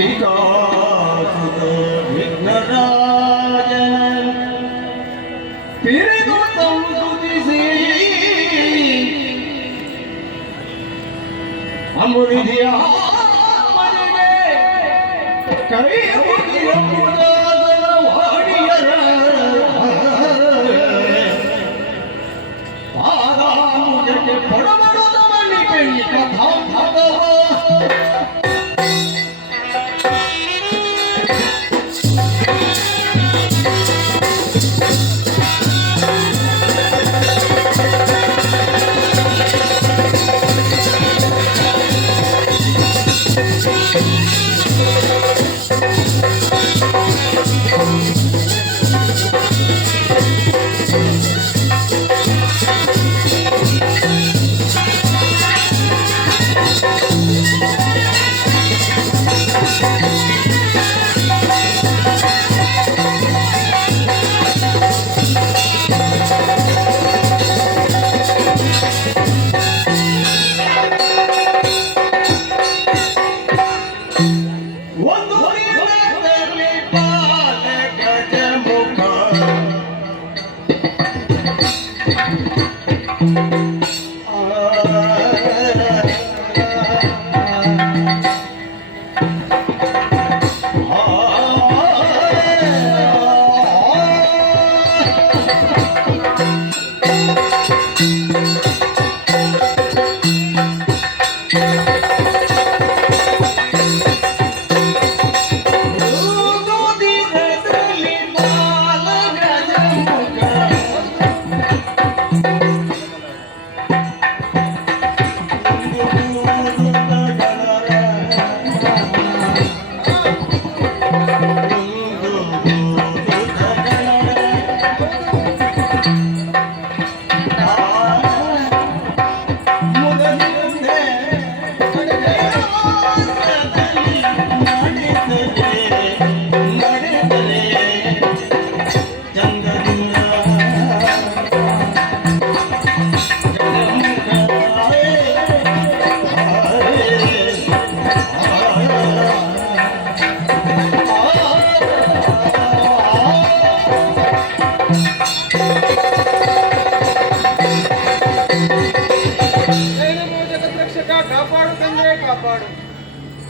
ಅಂಬಿಕಾಸುತ ವಿಘ್ನರಾಜನ ಪಿರಿದು ಸಂಸ್ತುತಿಸಿ ಅಮೃತಿಯ ಮನೆಗೆ ಕೈ ಮುಗಿದ ಪುರಾತನ ವಾಣಿಯರ ಪಾದಾನುಜಕ್ಕೆ ಪಡಬಡದ ಮಣ್ಣಿಗೆ ಈ ಕಥಾಭಾಗವ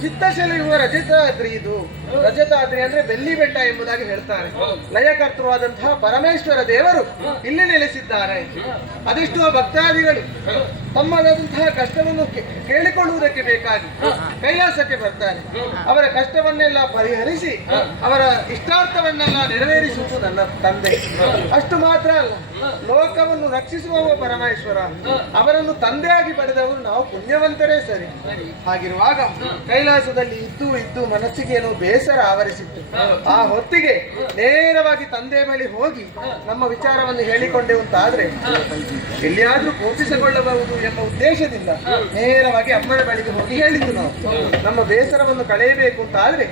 ಚಿತ್ತಶೈಲಿ ರಜತಾದ್ರಿ. ಇದು ರಜತಾದ್ರಿ ಅಂದ್ರೆ ಬೆಳ್ಳಿ ಬೆಟ್ಟ ಎಂಬುದಾಗಿ ಹೇಳ್ತಾರೆ. ಲಯಕರ್ತೃವಾದಂತಹ ಪರಮೇಶ್ವರ ದೇವರು ಇಲ್ಲಿ ನೆಲೆಸಿದ್ದಾರೆ. ಅದೆಷ್ಟೋ ಭಕ್ತಾದಿಗಳು ತಮ್ಮದಾದಂತಹ ಕಷ್ಟವನ್ನು ಕೇಳಿಕೊಳ್ಳುವುದಕ್ಕೆ ಬೇಕಾಗಿ ಕೈಲಾಸಕ್ಕೆ ಬರ್ತಾರೆ. ಅವರ ಕಷ್ಟವನ್ನೆಲ್ಲ ಪರಿಹರಿಸಿ ಅವರ ಇಷ್ಟಾರ್ಥವನ್ನೆಲ್ಲ ನೆರವೇರಿಸುವುದು ನನ್ನ ತಂದೆ. ಅಷ್ಟು ಮಾತ್ರ ಅಲ್ಲ, ಲೋಕವನ್ನು ರಕ್ಷಿಸುವವ ಪರಮೇಶ್ವರ. ಅವರನ್ನು ತಂದೆಯಾಗಿ ಪಡೆದವರು ನಾವು ಪುಣ್ಯವಂತರೇ ಸರಿ. ಹಾಗಿರುವಾಗ ಕೈಲಾಸದಲ್ಲಿ ಇದ್ದು ಮನಸ್ಸಿಗೆ ಏನೋ ಬೇಸರ ಆವರಿಸಿತ್ತು. ಆ ಹೊತ್ತಿಗೆ ನೇರವಾಗಿ ತಂದೆಯ ಬಳಿ ಹೋಗಿ ನಮ್ಮ ವಿಚಾರವನ್ನು ಹೇಳಿಕೊಂಡೆವು ಅಂತಾದ್ರೆ ಎಲ್ಲಿಯಾದ್ರೂ ಕೋಪಿಸಿಕೊಳ್ಳಬಹುದು ಎಂಬ ಉದ್ದೇಶದಿಂದ ನೇರವಾಗಿ ಅಮ್ಮನ ಬಳಿಗೆ ಹೋಗಿ ಹೇಳಿದ್ದು. ನಾವು ನಮ್ಮ ಬೇಸರವನ್ನು ಕಳೆಯಬೇಕು ಅಂತ ಆದ್ರೆ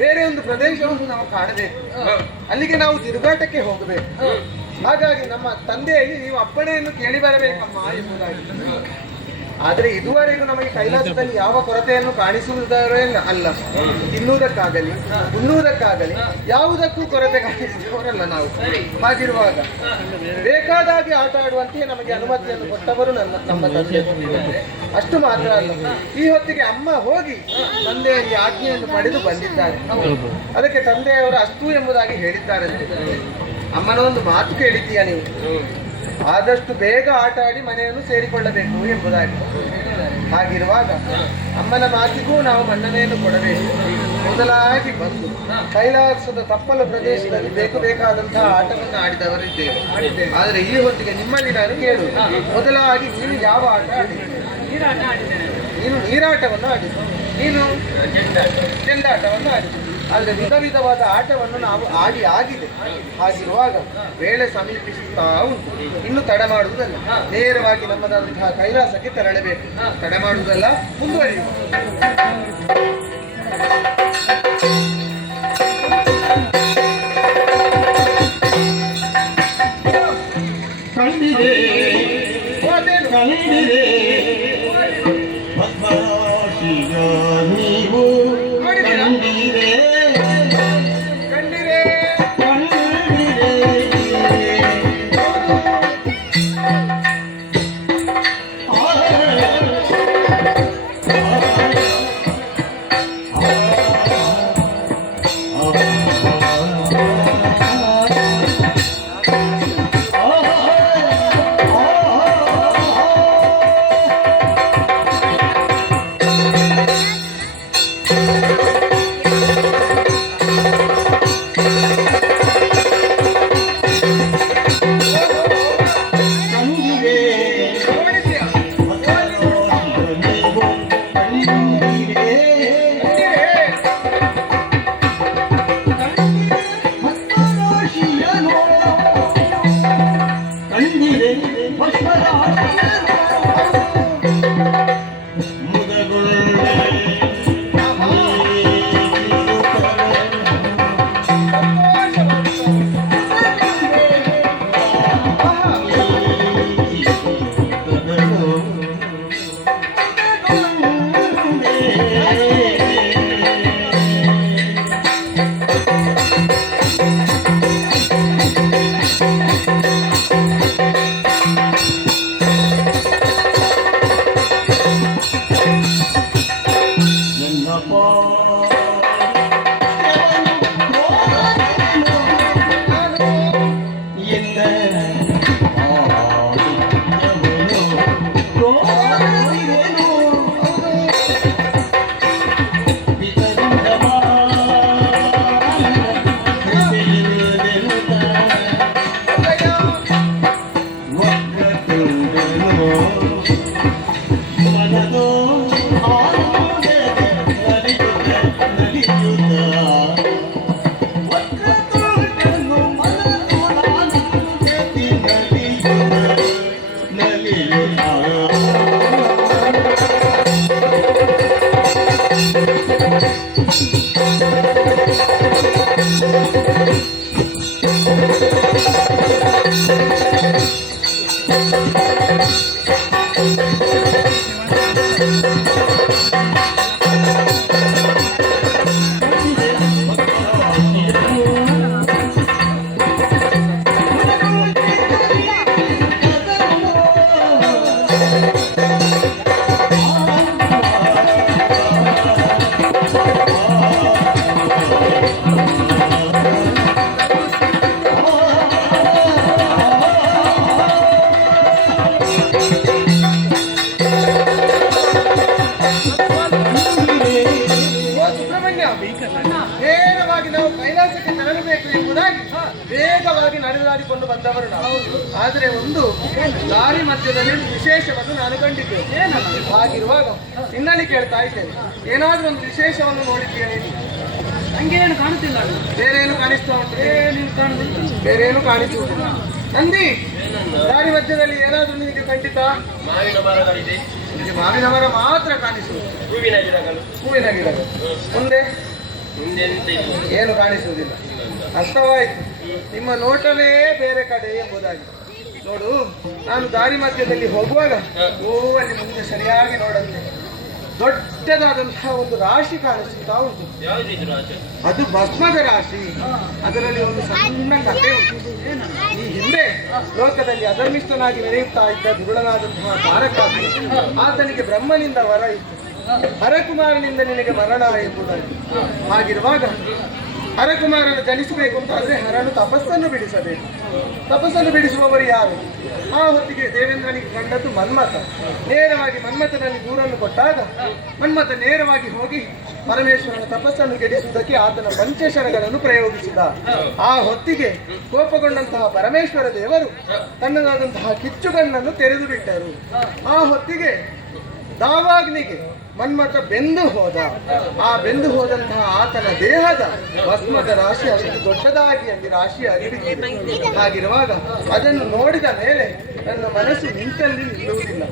ಬೇರೆ ಒಂದು ಪ್ರದೇಶವನ್ನು ನಾವು ಕಾಣಬೇಕು, ಅಲ್ಲಿಗೆ ನಾವು ತಿರುಗಾಟಕ್ಕೆ ಹೋಗಬೇಕು. ಹಾಗಾಗಿ ನಮ್ಮ ತಂದೆಯಲ್ಲಿ ನೀವು ಅಪ್ಪಣೆಯನ್ನು ಕೇಳಿ ಬರಬೇಕಮ್ಮ ಎಂಬುದಾಗಿ. ಆದ್ರೆ ಇದುವರೆಗೂ ನಮಗೆ ಕೈಲಾಸದಲ್ಲಿ ಯಾವ ಕೊರತೆಯನ್ನು ಕಾಣಿಸುವುದರೇ ಅಲ್ಲ. ತಿನ್ನುವುದಕ್ಕಾಗಲಿ ಉಣ್ಣುವುದಕ್ಕಾಗಲಿ ಯಾವುದಕ್ಕೂ ಕೊರತೆ ಕಾಣಿಸುವವರಲ್ಲ ನಾವು. ಹಾಗಿರುವಾಗ ಬೇಕಾದಾಗಿ ಆಟ ಆಡುವಂತೆ ನಮಗೆ ಅನುಮತಿಯನ್ನು ಕೊಟ್ಟವರು ನಮ್ಮ ತಂದೆ. ಅಷ್ಟು ಮಾತ್ರ ಅಲ್ಲ, ಈ ಹೊತ್ತಿಗೆ ಅಮ್ಮ ಹೋಗಿ ತಂದೆಯಲ್ಲಿ ಆಜ್ಞೆಯನ್ನು ಪಡೆದು ಬಂದಿದ್ದಾರೆ. ಅದಕ್ಕೆ ತಂದೆಯವರು ಅಸ್ತು ಎಂಬುದಾಗಿ ಹೇಳಿದ್ದಾರೆ. ಅಮ್ಮನ ಒಂದು ಮಾತು ಕೇಳಿದ್ದೀಯ ನೀವು, ಆದಷ್ಟು ಬೇಗ ಆಟ ಆಡಿ ಮನೆಯನ್ನು ಸೇರಿಕೊಳ್ಳಬೇಕು ಎಂಬುದಾಗಿ. ಹಾಗಿರುವಾಗ ಅಮ್ಮನ ಮಾತಿಗೂ ನಾವು ಮನ್ನಣೆಯನ್ನು ಕೊಡಬೇಕು. ಮೊದಲಾಗಿ ಬಂದು ಕೈಲಾಸದ ತಪ್ಪಲ ಪ್ರದೇಶದಲ್ಲಿ ಬೇಕಾದಂತಹ ಆಟವನ್ನು ಆಡಿದವರಿದ್ದೇವೆ. ಆದರೆ ಈ ಹೊತ್ತಿಗೆ ನಿಮ್ಮಲ್ಲಿ ನಾನು ಕೇಳು, ಮೊದಲಾಗಿ ನೀನು ಯಾವ ಆಟ ಆಡಿದೆ? ನೀನು ನೀರಾಟವನ್ನು ಆಡಿದ್ದು, ನೀನು ಚೆಂಡಾಟವನ್ನು ಆಡಿದ್ದು. ಆದರೆ ವಿಧವಾದ ಆಟವನ್ನು ನಾವು ಆಡಿ ಆಗಿದೆ. ಹಾಗಿರುವಾಗ ವೇಳೆ ಸಮೀಪಿಸುತ್ತಾ ಉಂಟು. ಇನ್ನು ತಡ ಮಾಡುವುದಲ್ಲ, ನೇರವಾಗಿ ನಮ್ಮದಾದಂತಹ ಕೈಲಾಸಕ್ಕೆ ತೆರಳಬೇಕು. ತಡ ಮಾಡುವುದಲ್ಲ, ಮುಂದುವರಿಯುವ. ನೀವು ಓ ಸುಬ್ರಹ್ಮಣ್ಯ, ನೇರವಾಗಿ ನಾವು ಕೈಲಾಸಕ್ಕೆ ತೆರಳಬೇಕು ಎಂಬುದಾಗಿ ವೇಗವಾಗಿ ನಡೆದಾಡಿಕೊಂಡು ಬಂದವರು ನಾವು. ಆದರೆ ಒಂದು ದಾರಿ ಮಧ್ಯದಲ್ಲಿ ವಿಶೇಷವನ್ನು ನಾನು ಕಂಡಿದ್ದೇನೆ. ಹಾಗಿರುವಾಗ ನಿನ್ನಲ್ಲಿ ಕೇಳ್ತಾ ಇದ್ದೇನೆ, ಏನಾದ್ರೂ ಒಂದು ವಿಶೇಷವನ್ನು ನೋಡಿದ್ದೇನೆ? ಹಂಗೇನು ಕಾಣುತ್ತಿಲ್ಲ. ಬೇರೆ ಏನು ಕಾಣಿಸ್ತಾ ಉಂಟು? ಬೇರೆ ಏನು ಕಾಣಿಸುವುದಿಲ್ಲ. ನಂದಿ, ದಾರಿ ಮಧ್ಯದಲ್ಲಿ ಏನಾದ್ರೂ ನಿನಗೆ ಖಂಡಿತ ಮಾವಿನ ಮರಗಳಿದೆ, ನಿನಗೆ ಮಾವಿನ ಮರ ಮಾತ್ರ ಕಾಣಿಸುವುದು, ಹೂವಿನ ಗಿಡಗಳು, ಹೂವಿನ ಗಿಡಗಳು. ಮುಂದೆ ಮುಂದೆ ಎಂತ ಇಲ್ಲ. ಏನು ಕಾಣಿಸುವುದಿಲ್ಲ. ಅರ್ಥವಾಯಿತು, ನಿಮ್ಮ ನೋಟವೇ ಬೇರೆ ಕಡೆ ಎಂಬುದಾಗಿ. ನೋಡು, ನಾನು ದಾರಿ ಮಧ್ಯದಲ್ಲಿ ಹೋಗುವಾಗ ಅಲ್ಲಿ ಮುಂದೆ ಸರಿಯಾಗಿ ನೋಡಂತೆ ದೊಡ್ಡದಾದಂತಹ ಒಂದು ರಾಶಿ ಕಾಣಿಸುತ್ತಾ ಉಂಟು. ಯಾವುದಿದ್ರು ಆಚೆ? ಅದು ಭಸ್ಮದ ರಾಶಿ. ಅದರಲ್ಲಿ ಒಂದು ಸಣ್ಣ ಕಥೆ ಉಂಟು. ಈ ಹಿಂದೆ ಲೋಕದಲ್ಲಿ ಅಧರ್ಮಿಷ್ಠನಾಗಿ ನಡೆಯುತ್ತಾ ಇದ್ದ ದುರುಳನಾದಂತಹ ತಾರಕಾಸುರ, ಆತನಿಗೆ ಬ್ರಹ್ಮನಿಂದ ವರ ಇತ್ತು, ಹರಕುಮಾರನಿಂದ ನಿನಗೆ ಮರಣ ಎಂಬುದಾಗಿ. ಹಾಗಿರುವಾಗ ಹರಕುಮಾರನ ಜನಿಸಬೇಕು ಅಂತ ಆದ್ರೆ ಹರನು ತಪಸ್ಸನ್ನು ಬಿಡಿಸಬೇಕು. ತಪಸ್ಸನ್ನು ಬಿಡಿಸುವವರು ಯಾರು? ಆ ಹೊತ್ತಿಗೆ ದೇವೇಂದ್ರನಿಗೆ ಕಂಡದ್ದು ಮನ್ಮಥ. ನೇರವಾಗಿ ಮನ್ಮಥನಲ್ಲಿ ದೂರನ್ನು ಕೊಟ್ಟಾಗ ಮನ್ಮಥ ನೇರವಾಗಿ ಹೋಗಿ ಪರಮೇಶ್ವರನ ತಪಸ್ಸನ್ನು ಕೆಡಿಸುವುದಕ್ಕೆ ಆತನ ಪಂಚಶರಗಳನ್ನು ಪ್ರಯೋಗಿಸಿದ. ಆ ಹೊತ್ತಿಗೆ ಕೋಪಗೊಂಡಂತಹ ಪರಮೇಶ್ವರ ದೇವರು ತನ್ನದಾದಂತಹ ಕಿಚ್ಚುಗಣ್ಣನ್ನು ತೆರೆದು ಬಿಟ್ಟರು. ಆ ಹೊತ್ತಿಗೆ ದಾವಾಗ್ನಿಗೆ ಮನ್ಮಥ ಬೆಂದು ಹೋದ. ಆ ಬೆಂದು ಹೋದಂತಹ ಆತನ ದೇಹದ ಭಸ್ಮದ ರಾಶಿ ಅಷ್ಟು ದೊಡ್ಡದಾಗಿ ಅಲ್ಲಿ ರಾಶಿ ಅರಿಬಿಟ್ಟಿದೆ. ಹಾಗಿರುವಾಗ ಅದನ್ನು ನೋಡಿದ ಮೇಲೆ ನನ್ನ ಮನಸ್ಸು ನಿಂತಲ್ಲಿ ನಿಲ್ಲುವುದಿಲ್ಲ.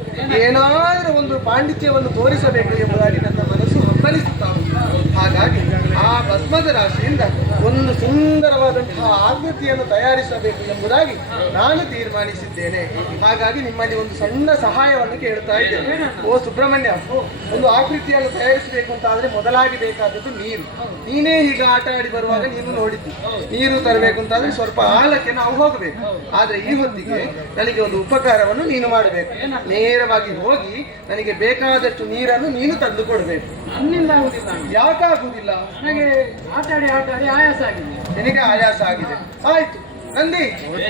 ಏನಾದರೂ ಒಂದು ಪಾಂಡಿತ್ಯವನ್ನು ತೋರಿಸಬೇಕು ಎಂಬುದಾಗಿ ನನ್ನ ಮನಸ್ಸು ಹಂಬಲಿಸುತ್ತಾ ಉಂಟು. ಹಾಗಾಗಿ ಆ ಭಸ್ಮದ ರಾಶಿಯಿಂದ ಒಂದು ಸುಂದರವಾದಂತಹ ಆಕೃತಿಯನ್ನು ತಯಾರಿಸಬೇಕು ಎಂಬುದಾಗಿ ನಾನು ತೀರ್ಮಾನಿಸಿದ್ದೇನೆ. ಹಾಗಾಗಿ ನಿಮ್ಮಲ್ಲಿ ಒಂದು ಸಣ್ಣ ಸಹಾಯವನ್ನು ಕೇಳ್ತಾ ಇದ್ದೇನೆ. ಓ ಸುಬ್ರಹ್ಮಣ್ಯ, ಒಂದು ಆಕೃತಿಯನ್ನು ತಯಾರಿಸಬೇಕು ಅಂತ ಆದ್ರೆ ಮೊದಲಾಗಿ ಬೇಕಾದದ್ದು ನೀರು. ನೀನೇ ಈಗ ಆಟ ಆಡಿ ಬರುವಾಗ ನೀನು ನೋಡಿದ್ದು, ನೀರು ತರಬೇಕು ಅಂತ ಆದ್ರೆ ಸ್ವಲ್ಪ ಆಳಕ್ಕೆ ನಾವು ಹೋಗಬೇಕು. ಆದ್ರೆ ಈ ಹೊತ್ತಿಗೆ ನನಗೆ ಒಂದು ಉಪಕಾರವನ್ನು ನೀನು ಮಾಡಬೇಕು. ನೇರವಾಗಿ ಹೋಗಿ ನನಗೆ ಬೇಕಾದಷ್ಟು ನೀರನ್ನು ನೀನು ತಂದು ಕೊಡಬೇಕು. ನನ್ನಿಂದ ಆಗುದಿಲ್ಲ. ಯಾಕಾಗುದಿಲ್ಲ? ನನಗೆ ಆಟ ಆಡಿ ಆಯಾಸ ಆಗಿದೆ. ನಿನಗೆ ಆಯಾಸ ಆಗಿದೆ, ಆಯ್ತು. ನಂದಿ,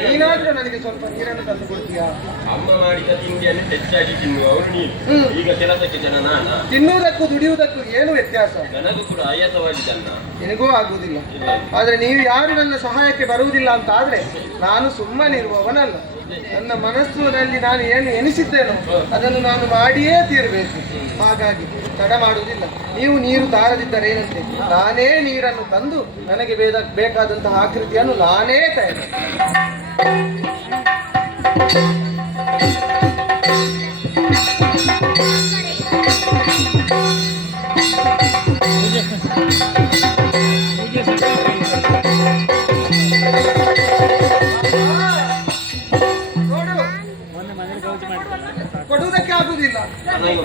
ನೀನಾದ್ರೂ ನನಗೆ ಸ್ವಲ್ಪ ನೀರನ್ನು ತಂದು ಕೊಡ್ತೀಯಾ? ಅಮ್ಮ ಮಾಡಿದ ತಿಂಡಿಯನ್ನು ಹೆಚ್ಚಾಗಿ ತಿನ್ನುವವರು ನೀನು. ಈಗ ಕೆಲಸಕ್ಕೆ ಜನ ನಾನಾ? ತಿನ್ನುವುದಕ್ಕೂ ದುಡಿಯುವುದಕ್ಕೂ ಏನು ವ್ಯತ್ಯಾಸ? ನನಗೂ ಕೂಡ ಆಯಾಸವಾಗಿದ್ದನ್ನ. ನಿನಗೂ ಆಗುವುದಿಲ್ಲ. ಆದ್ರೆ ನೀವು ಯಾರು ನನ್ನ ಸಹಾಯಕ್ಕೆ ಬರುವುದಿಲ್ಲ ಅಂತ ಆದ್ರೆ ನಾನು ಸುಮ್ಮನಿರುವವನಲ್ಲ. ನನ್ನ ಮನಸ್ಸಿನಲ್ಲಿ ನಾನು ಏನು ಎನಿಸಿದ್ದೇನೋ ಅದನ್ನು ನಾನು ಮಾಡಿಯೇ ತೀರಬೇಕು. ಹಾಗಾಗಿ ತಡ ಮಾಡುವುದಿಲ್ಲ. ನೀವು ನೀರು ತಾರದಿದ್ದರೆ ಏನಂತೆ, ನಾನೇ ನೀರನ್ನು ತಂದು ನನಗೆ ಬೇಕಾದಂತಹ ಆಕೃತಿಯನ್ನು ನಾನೇ ತಯಾರಿ. ಕೊಡುವುದಕ್ಕೆ ಆಗುದಿಲ್ಲ.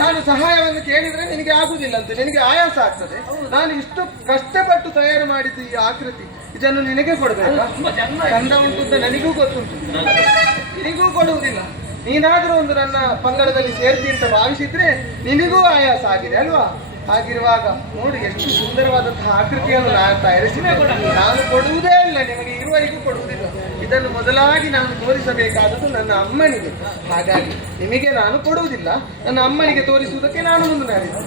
ನಾನು ಸಹಾಯವನ್ನು ಕೇಳಿದ್ರೆ ನಿನಗೆ ಆಗುದಿಲ್ಲ ಅಂತ, ನಿನಗೆ ಆಯಾಸ ಆಗ್ತದೆ. ನಾನು ಇಷ್ಟು ಕಷ್ಟಪಟ್ಟು ತಯಾರು ಮಾಡಿದ್ದು ಈ ಆಕೃತಿ, ಇದನ್ನು ನಿನಗೆ ಕೊಡಬೇಕಾ? ಚಂದ ಉಂಟು ಅಂತ ನನಗೂ ಗೊತ್ತುಂಟು, ನಿನಗೂ ಕೊಡುವುದಿಲ್ಲ. ನೀನಾದ್ರೂ ಒಂದು ನನ್ನ ಪಂಗಡದಲ್ಲಿ ಸೇರ್ತಿ ಅಂತ ಭಾವಿಸಿದ್ರೆ ನಿನಗೂ ಆಯಾಸ ಆಗಿದೆ ಅಲ್ವಾ? ಹಾಗಿರುವಾಗ ನೋಡಿ ಎಷ್ಟು ಸುಂದರವಾದಂತಹ ಆಕೃತಿಯನ್ನು ನಾನು ತಯಾರಿಸಿದ್ದೇನೆ. ನಾನು ಕೊಡುವುದೇ ಇಲ್ಲ, ನಿಮಗೆ ಇರುವವರೆಗೂ ಕೊಡುವುದಿಲ್ಲ. ಇದನ್ನು ಮೊದಲಾಗಿ ನಾನು ತೋರಿಸಬೇಕಾದದ್ದು ನನ್ನ ಅಮ್ಮನಿಗೆ. ಹಾಗಾಗಿ ನಿಮಗೆ ನಾನು ಕೊಡುವುದಿಲ್ಲ, ನನ್ನ ಅಮ್ಮನಿಗೆ ತೋರಿಸುವುದಕ್ಕೆ ನಾನು ಮುಂದುವರಿದ್ದೇನೆ.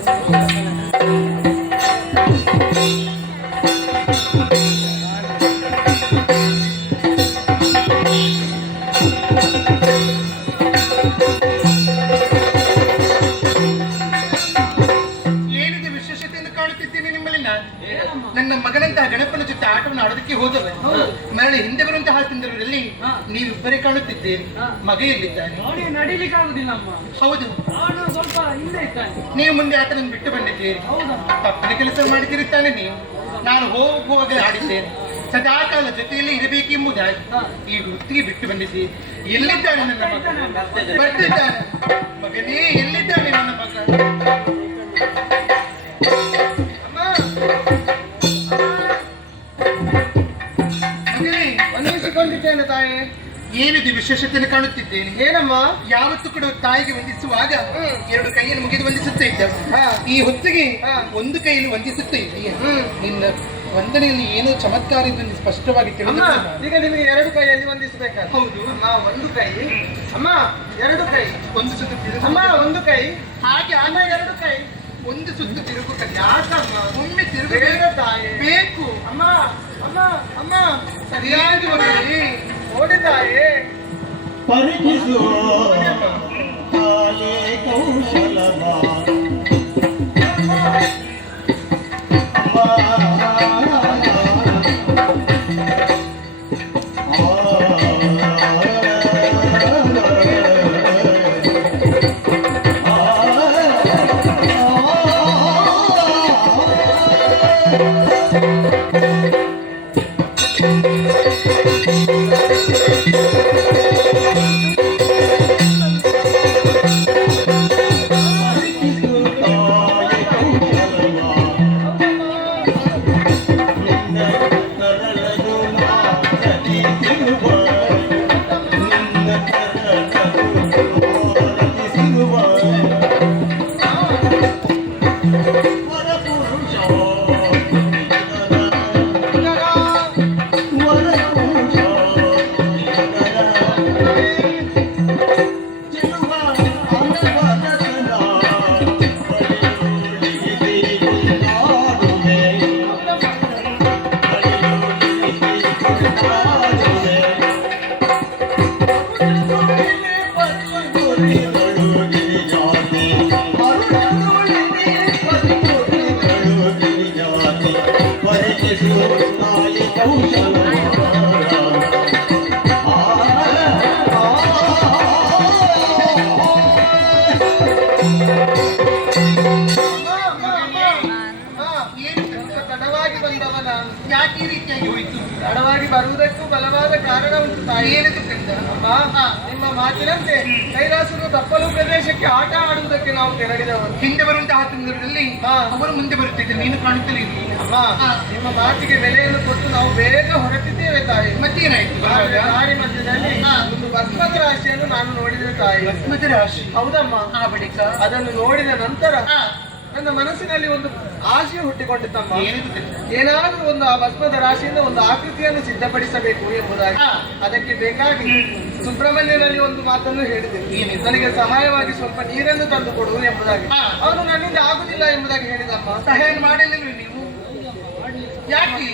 ಏನಿದೆ ವಿಶೇಷತೆಯನ್ನು ಕಾಣುತ್ತಿದ್ದೇನೆ ನಿಮ್ಮಲ್ಲಿ ನಾನು. ನನ್ನ ಮಗನಂತಹ ಗಣಪನ ಜೊತೆ ಆಟವನ್ನು ಆಡೋದಕ್ಕೆ ಹೋದವ ಮರಳಿ ಹಿಂದೆ ಬರುವಂತಹ ಸಂದರ್ಭದಲ್ಲಿ ನೀವಿಬ್ಬರೇ ಕಾಣುತ್ತಿದ್ದೇನೆ. ಮಗ ಎಲ್ಲಿದ್ದಾನೆ? ನೋಡಿ ನಡಿಲಿಕ್ಕೆ ಆಗುದಿಲ್ಲ ಅಮ್ಮ. ಹೌದು, ಅವನು ಸ್ವಲ್ಪ ಹಿಂದೆ ಇದ್ದಾನೆ. ನೀವು ಮುಂದೆ ಆತನನ್ನು ಬಿಟ್ಟು ಬಂದಿದ್ದೀರಿ. ಹೌದಮ್ಮ. ತಪ್ಪಿನ ಕೆಲಸ ಮಾಡಿದಿರುತ್ತಾನೆ ನೀವು. ನಾನು ಹೋಗುವಾಗ ಆಡಿದ್ದೇನೆ, ಸದಾಕಾಲ ಜೊತೆಯಲ್ಲಿ ಇರಬೇಕೆಂಬುದಾಗಿ ಈ ವೃತ್ತಿಗೆ ಬಿಟ್ಟು ಬಂದಿದ್ದೀರಿ. ಎಲ್ಲಿದ್ದಾನೆ ನನ್ನ ಮಗ? ಬರ್ತಿದ್ದಾನೆ. ಮಗನೇ, ಎಲ್ಲಿದ್ದಾನೆ ನನ್ನ ಮಗ? ಮಗನೇ, ವಂದಿಸಿಕೊಂಡಿದ್ದೇನೆ ತಾಯಿ. ಏನಿದೆ ವಿಶೇಷತೆಯನ್ನು ಕಾಣುತ್ತಿದ್ದೇನೆ. ಏನಮ್ಮ? ಯಾವತ್ತೂ ಕೂಡ ತಾಯಿಗೆ ವಂದಿಸುವಾಗ ಎರಡು ಕೈಯನ್ನು ಮುಗಿದು ವಂದಿಸುತ್ತಾ ಇದ್ದವು. ಹಾ. ಈ ಹೊತ್ತಿಗೆ ಹಾ. ಒಂದು ಕೈಯಲ್ಲಿ ವಂದಿಸುತ್ತಾ ಇದೆಯೇ? ನಿನ್ನ ವಂದನೆಯಲ್ಲಿ ಏನೋ ಚಮತ್ಕಾರ ಇದನ್ನು ಸ್ಪಷ್ಟವಾಗಿ ಅಮ್ಮ, ತಿಳಿದು. ಈಗ ನಿಮಗೆ ಎರಡು ಕೈಯಲ್ಲಿ ವಂದಿಸಬೇಕಾದ್ರೆ ಹೌದು. ಅಮ್ಮ ಒಂದು ಕೈ, ಅಮ್ಮ ಎರಡು ಕೈ, ಒಂದು ಸುತ್ತು ತಿರುಗು. ಅಮ್ಮ ಒಂದು ಕೈ, ಹಾಗೆ ಅಮ್ಮ ಎರಡು ಕೈ. ಒಂದು ಸುತ್ತು ತಿರುಗು ಕಲ್ಯಾಣ. ಯಾಕಮ್ಮ? ಒಮ್ಮೆ ತಿರುಗು ಬೇಡ ತಾಯಿ. ಬೇಕು. ಅಮ್ಮ ಅಮ್ಮ ಅಮ್ಮ ಸರಿಯಾಗಿ ಮಗನೇ. ನೋಡಿ ತಾಯಿ. ಪರಿಚಿಸುವ ತಾಯೇ ಕೌಶಲವ ಯಾಕೆ ಈ ರೀತಿಯಾಗಿ ಹೋಯಿತು? ತಡವಾಗಿ ಬರುವುದಕ್ಕೂ ಬಲವಾದ ಕಾರಣ ಉಂಟು ತಾಯಿ. ಏನಿದು ಕಂದ? ಅಮ್ಮ, ನಿಮ್ಮ ಮಾತಿನಂತೆ ಕೈಲಾಸದ ತಪ್ಪಲು ಪ್ರದೇಶಕ್ಕೆ ಆಟ ಆಡುವುದಕ್ಕೆ ನಾವು ತೆರಳಿದವರು. ಹಿಂದೆ ಬರುವಂತಹ ಸಂದರ್ಭದಲ್ಲಿ ಅವರು ಮುಂದೆ ಬರುತ್ತಿದ್ದರು, ನೀನು ಕಾಣುತ್ತಲೇ ಇರಲಿಲ್ಲ. ಅಮ್ಮ, ನಿಮ್ಮ ಮಾತಿಗೆ ಬೆಲೆಯನ್ನು ಕೊಟ್ಟು ನಾವು ಬೇಗ ಹೊರಟಿದ್ದೇವೆ ತಾಯಿ. ಮತ್ತೇನಾಯ್ತು? ಆದರೆ ದಾರಿ ಮಧ್ಯದಲ್ಲಿ ಒಂದು ಭಸ್ಮದ ರಾಶಿಯನ್ನು ನಾನು ನೋಡಿದೆ ತಾಯಿ. ಭಸ್ಮದ ರಾಶಿ? ಹೌದಮ್ಮ. ಆ ಬಳಿಕ ಅದನ್ನು ನೋಡಿದ ನಂತರ ನನ್ನ ಮನಸ್ಸಿನಲ್ಲಿ ಒಂದು ಆಶೆ ಹುಟ್ಟಿಕೊಂಡಿತ್ತಮ್ಮ. ಏನಿದು ಕಂದ? ಏನಾದರೂ ಒಂದು ಆ ಭಸ್ಮದ ರಾಶಿಯಿಂದ ಒಂದು ಆಕೃತಿಯನ್ನು ಸಿದ್ಧಪಡಿಸಬೇಕು ಎಂಬುದಾಗಿ. ಅದಕ್ಕೆ ಬೇಕಾಗಿ ಸುಬ್ರಹ್ಮಣ್ಯನಲ್ಲಿ ಒಂದು ಮಾತನ್ನು ಹೇಳಿದೆ, ನನಗೆ ಸಹಾಯವಾಗಿ ಸ್ವಲ್ಪ ನೀರನ್ನು ತಂದು ಕೊಡು ಎಂಬುದಾಗಿ. ಅವನು ನನ್ನಿಂದ ಆಗುದಿಲ್ಲ ಎಂಬುದಾಗಿ ಹೇಳಿದಮ್ಮ. ಸಹಾಯ ಮಾಡಲಿಲ್ಲ ನೀವು? ಯಾಕೆ?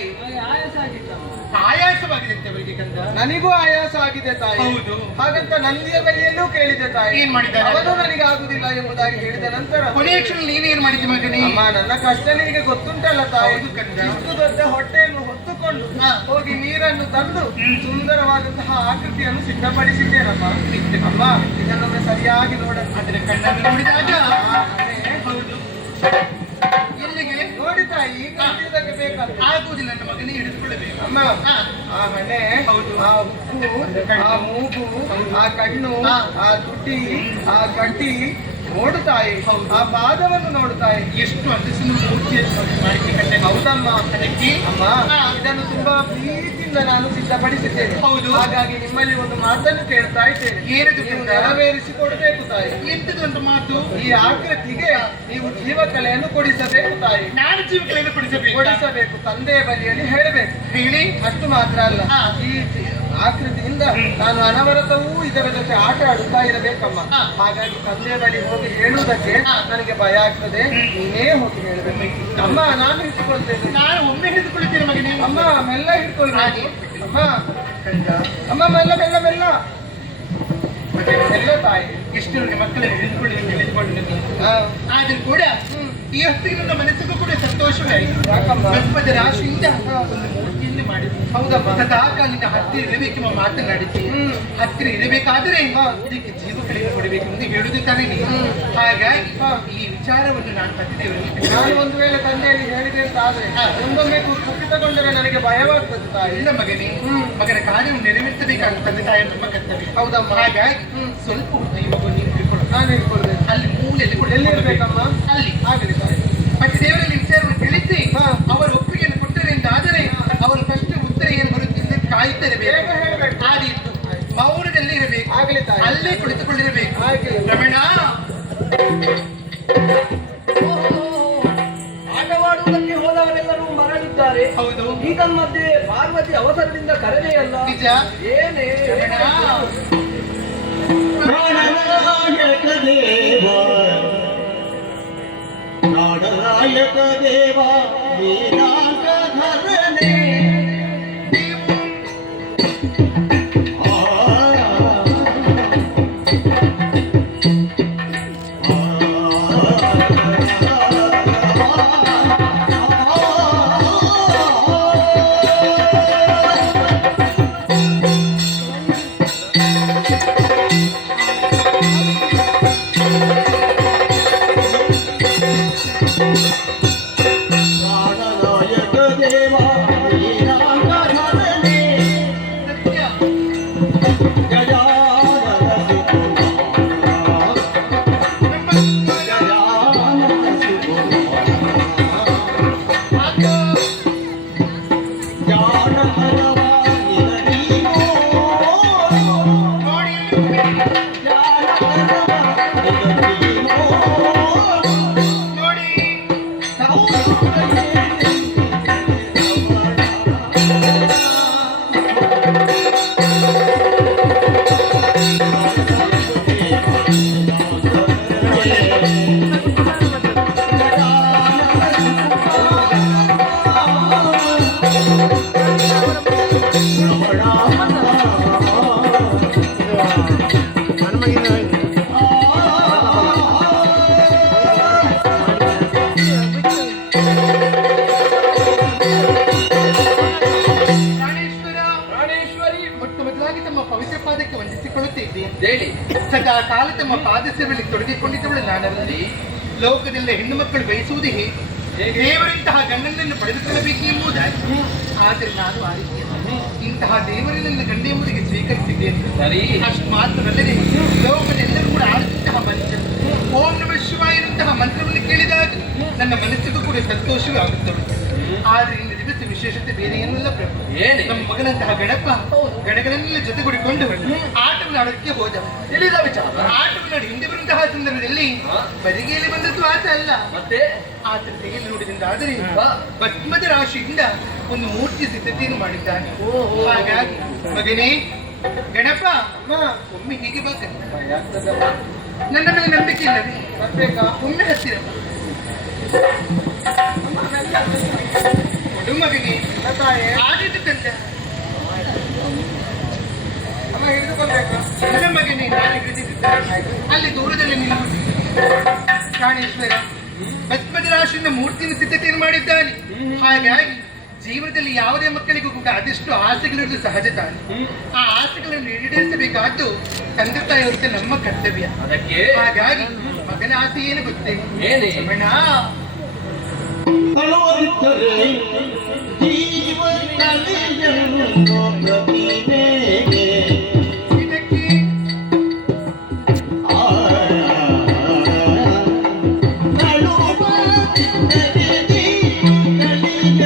ಆಯಾಸ ಆಗಿತ್ತಮ್ಮ. ಆಯಾಸವಾಗಿದೆ ಅವರಿಗೆ ಕಂದ? ನನಗೂ ಆಯಾಸ ಆಗಿದೆ ತಾಯಿ. ಹೌದು. ಹಾಗಂತ ನಂದಿಯ ಬಳಿಯಲ್ಲೂ ಕೇಳಿದೆ ತಾಯಿ. ಏನ್ ಮಾಡಿದ್ದಾರೆ? ಅವನು ನನಗೆ ಆಗುದಿಲ್ಲ ಎಂಬುದಾಗಿ ಹೇಳಿದ ನಂತರ ಕೊನೆಯ ಕ್ಷಣ ನೀನೇನ್ ಮಾಡಿದ್ದೆ ಮಗನೇ? ಅಮ್ಮ, ನನ್ನ ಕಷ್ಟ ನಿನಗೆ ಗೊತ್ತುಂಟಲ್ಲ ತಾಯಿ. ಹೌದು ಕಂದ. ಇಷ್ಟು ದೊಡ್ಡ ಹೊಟ್ಟೆಯನ್ನು ಹೊತ್ತುಕೊಂಡು ಹೋಗಿ ನೀರನ್ನು ತಂದು ಸುಂದರವಾದಂತಹ ಆಕೃತಿಯನ್ನು ಸಿದ್ಧಪಡಿಸಿದ್ದೇನಮ್ಮ. ಅಮ್ಮ, ಇದನ್ನೊಮ್ಮೆ ಸರಿಯಾಗಿ ನೋಡ. ಅದರ ಕಣ್ಣನ್ನು ನೋಡಿದಾಗ ಹೌದು. ಎಲ್ಲಿಗೆ ನೋಡಿ ತಾಯಿ, ಕಲಿಯುವುದಕ್ಕೆ ಬೇಕಾಗ್ತದೆ. ಆಗುವುದಿಲ್ಲ ನನ್ನ ಮಗನೇ, ಹಿಡಿದುಕೊಳ್ಳಬೇಕು. ಅಮ್ಮ, ಆ ಹಣೆ, ಹೌದು. ಆ ಉಕ್ಕು, ಆ ಮೂಗು, ಆ ಕಣ್ಣು, ಆ ತುಟಿ, ಆ ಗಡ್ಡಿ ನೋಡುತ್ತಾಯಿ. ಆ ಪಾದವನ್ನು ನೋಡುತ್ತಾಯಿ. ಎಷ್ಟು ಅಂದಸನ್ನು ಮೂರ್ತಿಯನ್ನು ಮಾಡಿಕೆ ಕಂಡ. ಹೌದು ಹೌದಮ್ಮ. ಅದಕ್ಕೆ ಅಮ್ಮ, ಹಾ. ಇದನ್ನು ತುಂಬಾ ಪ್ರೀತಿಯಿಂದ ನಾನು ಸಿದ್ಧಪಡಿಸಿದ್ದೇನೆ. ಹೌದು. ಹಾಗಾಗಿ ನಿಮ್ಮಲ್ಲಿ ಒಂದು ಮಾತನ್ನು ಕೇಳ್ತಾ ಇದ್ದೇನೆ. ಏನದು ನೀವು ಕೇಳ್ತಾ? ನೆರವೇರಿಸಿ ಕೊಡಬೇಕು ತಾಯಿ. ಎಂತದೊಂದು ಮಾತು? ಈ ಆಕೃತಿಗೆ ನೀವು ಜೀವಕಲೆಯನ್ನು ಕೊಡಿಸಬೇಕು ತಾಯಿ. ನಾನು ಜೀವಕಲೆಯನ್ನು ಕೊಡಿಸಬೇಕು. ಕೊಡಿಸಬೇಕು, ತಂದೆ ಬಳಿಯಲ್ಲಿ ಹೇಳಬೇಕು. ಹೇಳಿ. ಅಷ್ಟು ಮಾತ್ರ ಅಲ್ಲ, ಹಾ. ಈ ಆಕೃತಿಯಿಂದ ನಾನು ಅನವರತವೂ ಇದರ ಜೊತೆ ಆಟ ಆಡುತ್ತಾ ಇರಬೇಕಮ್ಮ. ಹಾ. ಹಾಗಾಗಿ ತಂದೆ ಬಳಿ ಹೋಗಿ ಹೇಳುವುದಕ್ಕೆ ನನಗೆ ಭಯ ಆಗ್ತದೆ. ನೀನೇ ಹೋಗಿ ಹೇಳಬೇಕು. ಅಮ್ಮ, ನಾನು ಹಿಡ್ಕೊಳ್ತೇನೆ. ನಾನು ಒಮ್ಮೆ ಹಿಡಿದುಕೊಳ್ಳುತ್ತೇನೆ ಮಗನೇ. ಅಮ್ಮ, ಮೆಲ್ಲ ಹಿಡ್ಕೊಳ್ಬೇಕು. ಅಮ್ಮ, ಕಂದ. ಅಮ್ಮ, ಮೆಲ್ಲ ಮೆಲ್ಲ ಮೆಲ್ಲ ಮೆಲ್ಲ ತಾಯಿ. ಎಷ್ಟು ಮಕ್ಕಳನ್ನು ಹಿಡಿದುಕೊಂಡು ಹಾ. ಆದ್ರೂ ಕೂಡ ಈ ಹೊತ್ತಿಗೆ ನನ್ನ ಮನಸ್ಸಿಗೂ ಕೂಡ ಸಂತೋಷವೇ ಆಯಿತು. ಯಾಕಮ್ಮ? ಗರ್ಭದ ರಾಶಿಯಿಂದ ಒಂದು ಮೂರ್ತಿಯನ್ನು ಮಾಡಿದ್ರು. ಹೌದಮ್ಮ. ಸದಾಕಾಲಿನ ಹತ್ತಿರ ಇರಬೇಕೆಂಬ ಮಾತನಾಡಿದ್ದೆ. ಹತ್ತಿರ ಇರಬೇಕಾದರೆ ಇದಕ್ಕೆ ಜೀವಕಲೆಯನ್ನು ಕೊಡಬೇಕು ಎಂದು ಹೇಳುವುದಕ್ಕಾಗಿ ನೀವು. ಹಾಗಾಗಿ ಈ ವಿಚಾರವನ್ನು ನಾನು ಪತಿದೇವರಿಗೆ ನಾನು ಒಂದು ವೇಳೆ ತಂದೆಯಲ್ಲಿ ಹೇಳಿದೆ ಅಂತ ಆದ್ರೆ ಒಂದೊಮ್ಮೆ ಕುಪಿತಗೊಂಡರೆ ನನಗೆ ಭಯವಾಗ್ತದೆ ತಾಯಿ. ಇಲ್ಲ ಮಗನೇ, ಮಗನ ಕಾರ್ಯವನ್ನು ನೆರವೇರಿಸಬೇಕಾದ ತಂದೆ ತಾಯಿ ನಮ್ಮ ಕರ್ತವ್ಯ. ಹೌದಮ್ಮ. ಹಾಗಾಗಿ ಸ್ವಲ್ಪ ಹೊತ್ತು ಈ ಮಗು ನೀವು ಹಿಡ್ಕೊಳ್ಳೋದು. ನಾನು ಹಿಡ್ಕೊಳ್ಬೇಕು. ಅಲ್ಲಿ ಮೂಲೆಯಲ್ಲಿ ಎಲ್ಲಿ ಇರ್ಬೇಕಮ್ಮ? ಅಲ್ಲಿ ಆಗಲಿ ತಾಯಿ. ಮತ್ತೆ ದೇವರಲ್ಲಿ ವಿಚಾರವನ್ನು ತಿಳಿಸಿ ಹಾ. ಅವರು ಒಪ್ಪಿಗೆಯನ್ನು ಕೊಟ್ಟರೆ ಎಂದಾದರೆ ಅವರು ಫಸ್ಟ್ ಉತ್ತರ ಏನು ಬರುತ್ತಿದ್ದ ಕಾಯುತ್ತಾರೆ. ಬೇಗ ಹೇಳ್ಬೇಕು. ಆದೀತು ಮೌನದಲ್ಲಿ ಇರಬೇಕು. ಆಗಲಿ ತಾಯಿ. ಅಲ್ಲೇ ಕುಳಿತುಕೊಂಡಿರಬೇಕು. ಆಗಲಿ. ರಮಣ, ಆಟವಾಡುವುದಕ್ಕೆ ಹೋದವರೆಲ್ಲರೂ ಮರಳಿದ್ದಾರೆ. ಹೌದು ಈಗ ಮಧ್ಯೆ ಪಾರ್ವತಿ ಅವಸರದಿಂದ ಕರೆದೇ ಅಲ್ಲ. ನಿಜ. ಏನೇ ರಮಣ, ಪ್ರಾಣನಾಯಕ ದೇವ, ಪ್ರಾಣನಾಯಕ ದೇವ, ವೀರಾಂಗಧರನೇ. ಪ್ರಾಣನಾಯಕ ದೇವ, ವೀರಾಂಗಧರನೇ. ಸತ್ಯ. ಗಜಾನನ ಸುಕುಮಾರ, ಗಜಾನನ ಸುಕುಮಾರ, ಜಾನಪದವಾಗಿ ನೀನು, ನೋಡಿ ಜಾನಪದವಾಗಿ ನೀನು. ನೋಡಿ ಪ್ರಾಣೇಶ್ವರ, ಪ್ರಾಣೇಶ್ವರಿ ಮೊಟ್ಟ ಮೊದಲಾಗಿ ತಮ್ಮ ಪವಿತ್ರ ಪಾದಕ್ಕೆ ವಂದಿಸಿಕೊಳ್ಳುತ್ತಿದ್ದೆ. ಹೇಳಿ. ಸದಾ ಕಾಲ ತಮ್ಮ ಪಾದ ಸೇವೆಯಲ್ಲಿ ತೊಡಗಿಕೊಂಡಿದ್ದವಳು ನಾನಲ್ಲಿ. ಲೋಕದಲ್ಲಿ ಹೆಣ್ಣು ಮಕ್ಕಳು ಬಯಸುವುದೇ ದೇವರಿಂತಹ ಗಂಡನನ್ನು ಪಡೆದುಕೊಳ್ಳಬೇಕು ಎಂಬುದಾಗಿ. ಆದರೆ ನಾನು ಆ ರೀತಿಯ ಇಂತಹ ದೇವರನ್ನ ಗಂಡ ಎಂಬುದಿಗೆ ಸ್ವೀಕರಿಸಿದ್ದೇನೆ. ಸರಿ. ಅಷ್ಟು ಮಾತ್ರವಲ್ಲದೆ ಲೋಕದೆಲ್ಲರೂ ಕೂಡ ಆಡುವಂತಹ ಮಂತ್ರ ಓಂ ನಮಃ ಶಿವಾಯ ಇರುವಂತಹ ಮಂತ್ರವನ್ನು ಕೇಳಿದಾಗ ನನ್ನ ಮನಸ್ಸಿಗೂ ಕೂಡ ಸಂತೋಷವೇ ಆಗುತ್ತದೆ. ಆದ್ರೆ ಇಂದು ದಿವಸ ವಿಶೇಷತೆ ಬೇರೆ ಏನಿಲ್ಲ ಪ್ರಭು. ಏನೇ? ನಮ್ಮ ಮಗನಂತಹ ಗಣಪ ಗಣಗಳನ್ನೆಲ್ಲ ಜೊತೆಗೂಡಿಕೊಂಡು ಆಟವನ್ನು ಆಡೋಕ್ಕೆ ಹೋದ. ತಿಳಿದ ವಿಚಾರ. ಆಟವನ್ನು ಆಡಿ ಹಿಂದೆ ಬರುವಂತಹ ಸಂದರ್ಭದಲ್ಲಿ ಬರಿಗೆಯಲ್ಲಿ ಬಂದದ್ದು ಆಟ ಅಲ್ಲ. ಮತ್ತೆ ಆತ ತೆಗೆದು ನೋಡಿದಂತಾದರೆ ಭಸ್ಮದ ರಾಶಿಯಿಂದ ಒಂದು ಮೂರ್ತಿ ಸಿದ್ಧತೆಯನ್ನು ಮಾಡಿದ್ದಾನೆ. ಹಾಗಾಗಿ ಮಗನೇ ಗಣಪ, ಒಮ್ಮೆ ಹೀಗೆ ಆಗ್ತದಮ್ಮ. ನನ್ನ ಮೇಲೆ ನಂಬಿಕೆ ಇಲ್ಲವೇ? ಬರ್ಬೇಕಾ? ಒಮ್ಮೆ ಹತ್ತಿರ ಬಾ. ಕೊಡು ಮಗನೇ. ಇಲ್ಲ ತಾಯಿ. ಆಡಿದ ಕಂದ ಅಮ್ಮ, ಹಿಡಿದುಕೊಳ್ಬೇಕಾ? ನನ್ನ ಮಗನೇ ನಾನು ಹಿಡಿದಿದ್ದೇನೆ. ಅಲ್ಲಿ ದೂರದಲ್ಲಿ ನಿಲ್ಲು. ಪ್ರಾಣೇಶ್ವರ ಭಸ್ಮದ ರಾಶಿಯಿಂದ ಮೂರ್ತಿಯನ್ನು ಸಿದ್ಧತೆಯನ್ನು ಮಾಡಿದ್ದಾನೆ. ಹಾಗಾಗಿ ಜೀವನದಲ್ಲಿ ಯಾವುದೇ ಮಕ್ಕಳಿಗೂ ಕೂಡ ಅದೆಷ್ಟು ಆಸೆಗಳಿರುವುದು ಸಹಜ ತಾನೆ. ಆ ಆಸೆಗಳನ್ನು ಈಡೇರಿಸಬೇಕಾದ್ದು ತಂದೆ ತಾಯಿಯವರಿಗೆ ನಮ್ಮ ಕರ್ತವ್ಯ. ಅದಕ್ಕೆ ಹಾಗಾಗಿ ಮಗನ ಆಸೆ ಏನು ಗೊತ್ತೇ? ಏನೇ? ರಮಣ, ತಳುವದಿದ್ದರೆ ಜೀವನದೆಯೆಂದು ಪ್ರತಿಮೆಗೆ ಇದಕ್ಕೆ ತಳುವದಿದ್ದರೆ ಜೀವನದೆಯೆಂದು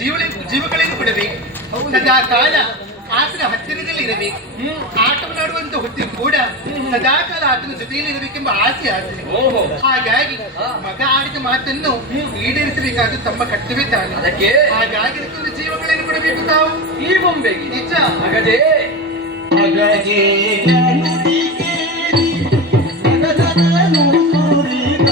ಜೀವಗಳನ್ನು ಕೊಡಬೇಕು. ಸದಾ ಕಾಲ ಆತನ ಹತ್ತಿರದಲ್ಲಿ ಇರಬೇಕು. ಆಟವನ್ನಾಡುವಂತ ಹೊತ್ತಿಗೆ ಕೂಡ ಸದಾ ಕಾಲ ಆತನ ಜೊತೆಯಲ್ಲಿ ಇರಬೇಕೆಂಬ ಆಸೆ ಆತನೆ. ಹಾಗಾಗಿ ಮಗ ಆಡಿದ ಮಾತನ್ನು ಈಡೇರಿಸಬೇಕಾದ ತಮ್ಮ ಕರ್ತವ್ಯ ತಾನೆ. ಅದಕ್ಕೆ ಹಾಗಾಗಿ ಇದಕ್ಕೊಂದು ಜೀವಗಳನ್ನು ಕೊಡಬೇಕು ತಾವು. ಈ ಬೊಂಬೆಗೆ ನಿಜ ಅಗಜೆ ಅಗಜೆ ನುಡಿಗೆ ಮಗದನು ಸುರಿದ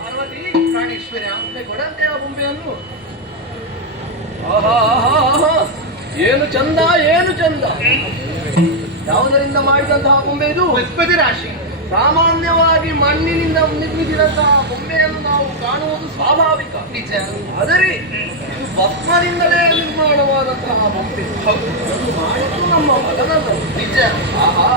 ಪಾರ್ವತಿ ಪ್ರಾಣೇಶ್ವರ ಕೊಡಂತೆ ಆ ಬೊಂಬೆಯನ್ನು. ಆಹಾ ಆಹಾ ಆಹಾ ಏನು ಚಂದ, ಏನು ಚಂದ. ಯಾವುದರಿಂದ ಮಾಡಿದಂತಹ ಬೊಂಬೆ ಇದು? ಪುಷ್ಪದ ರಾಶಿ. ಸಾಮಾನ್ಯವಾಗಿ ಮಣ್ಣಿನಿಂದ ನಿರ್ಮಿಸಿದಂತಹ ಬೊಂಬೆಯನ್ನು ನಾವು ಕಾಣುವುದು ಸ್ವಾಭಾವಿಕ. ನಿಜ. ಆದರೆ ಇದು ಭಸ್ಮದಿಂದಲೇ ನಿರ್ಮಾಣವಾದಂತಹ ಬೊಂಬೆ. ಇದನ್ನು ಮಾಡಿದ್ದು ನಮ್ಮ ಮಗನನ್ನು. ನಿಜ. ಆಹಾ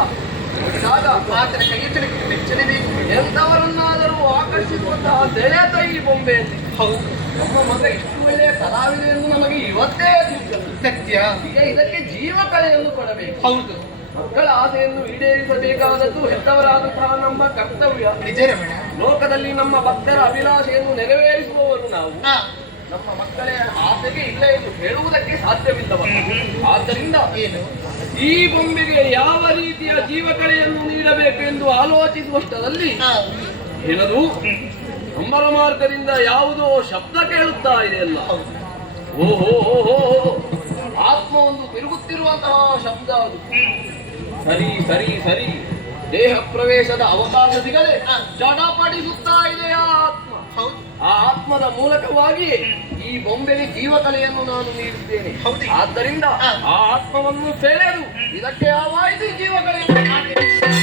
ನೋಡಿದಾಗ ಆತನ ಕೈಯ ಮೆಚ್ಚಲೇಬೇಕು. ಎಂಥವರನ್ನಾದರೂ ಆಕರ್ಷಿಸುವಂತಹ ದೆಳೆತ ಈ ಬೊಂಬೆಯಲ್ಲಿ. ಹೌದು, ನಮ್ಮ ಮಗ ಇಷ್ಟು ಒಳ್ಳೆಯ ಕಲಾವಿದೆ ಎಂದು ನಮಗೆ ಇವತ್ತೇ ತಿಳಿಸಲು. ಸತ್ಯ. ಈಗ ಇದಕ್ಕೆ ಜೀವ ಕಲೆಯನ್ನು ಕೊಡಬೇಕು. ಹೌದು, ಮಕ್ಕಳ ಆಸೆಯನ್ನು ಈಡೇರಿಸಬೇಕಾದದ್ದು ಹೆತ್ತವರಾದಂತಹ ನಮ್ಮ ಕರ್ತವ್ಯ. ನಿಜ ರಮಣ. ಲೋಕದಲ್ಲಿ ನಮ್ಮ ಭಕ್ತರ ಅಭಿಲಾಷೆಯನ್ನು ನೆರವೇರಿಸುವವರು ನಾವು. ಹಾ, ನಮ್ಮ ಮಕ್ಕಳ ಆಸೆಗೆ ಇಲ್ಲ ಎಂದು ಹೇಳುವುದಕ್ಕೆ ಸಾಧ್ಯವಿಲ್ಲವಲ್ಲ. ಆದ್ದರಿಂದ ಏನು? ಈ ಬೊಂಬೆಗೆ ಯಾವ ರೀತಿಯ ಜೀವಕಳೆಯನ್ನು ನೀಡಬೇಕೆಂದು ಆಲೋಚಿಸುವಷ್ಟರಲ್ಲಿ ಹಾ, ಏನದು ಅಂಬರ ಮಾರ್ಗದಿಂದ ಯಾವುದೋ ಶಬ್ದ ಕೇಳುತ್ತಾ ಇದೆ ಅಲ್ಲ. ಓಹೋ ಓಹೋ, ಆತ್ಮ ಒಂದು ತಿರುಗುತ್ತಿರುವಂತಹ ಶಬ್ದ ಅದು. ಸರಿ ಸರಿ ಸರಿ, ದೇಹ ಪ್ರವೇಶದ ಅವಕಾಶ ಸಿಗದೆ ಚಡಪಡಿಸುತ್ತಾ ಇದೆ ಆ ಆತ್ಮ. ಹೌದು, ಆ ಆತ್ಮದ ಮೂಲಕವಾಗಿ ಈ ಬೊಂಬೆಗೆ ಜೀವಕಲೆಯನ್ನು ನಾನು ನೀಡಿದ್ದೇನೆ. ಹೌದು. ಆದ್ದರಿಂದ ಆ ಆತ್ಮವನ್ನು ಸೆಳೆದು ಇದಕ್ಕೆ ಆವಾಯಿಸಿ ಜೀವಕಲೆಯನ್ನು